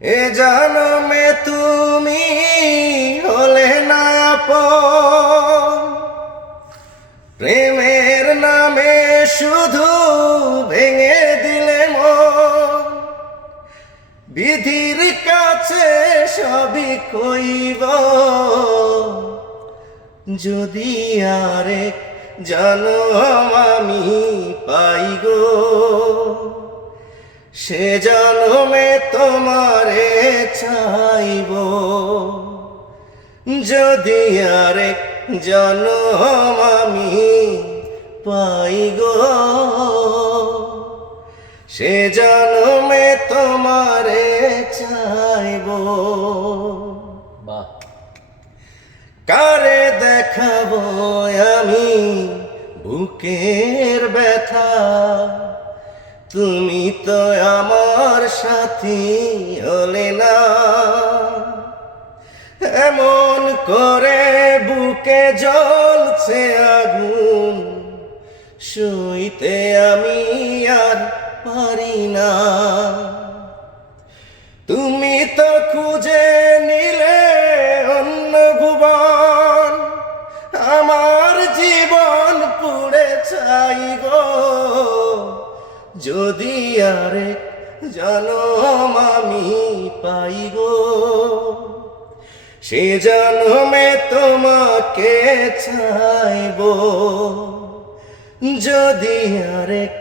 এ জনমে তুমি হলে না। প্রেমের নামে শুধু ভেঙে দিলে বিধির কাছে সবই কইব। যদি আরেক জনম আমি পাই গো সে জনমে তোমারে চাইব। যদি আরেক জনম আমি পাই গো সে জনমে তোমারে চাইব। কারে দেখাবো আমি বুকের ব্যথা? তুমি তো আমার সাথী হলে না। এমন করে বুকে জ্বলছে আগুন শুইতে আমি আর পারি না। তুমি তো খুঁজে নিলে অন্য ভুবন, আমার জীবন পুড়ে চাই গো। যদি আরেক জনম আমি পাই গো, সে জন্মে তোমাকে চাইব। যদি আরেক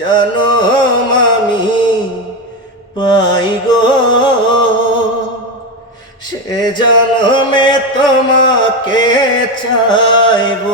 জনম আমি পাই গো, সে জন্মে তোমাকে চাইব।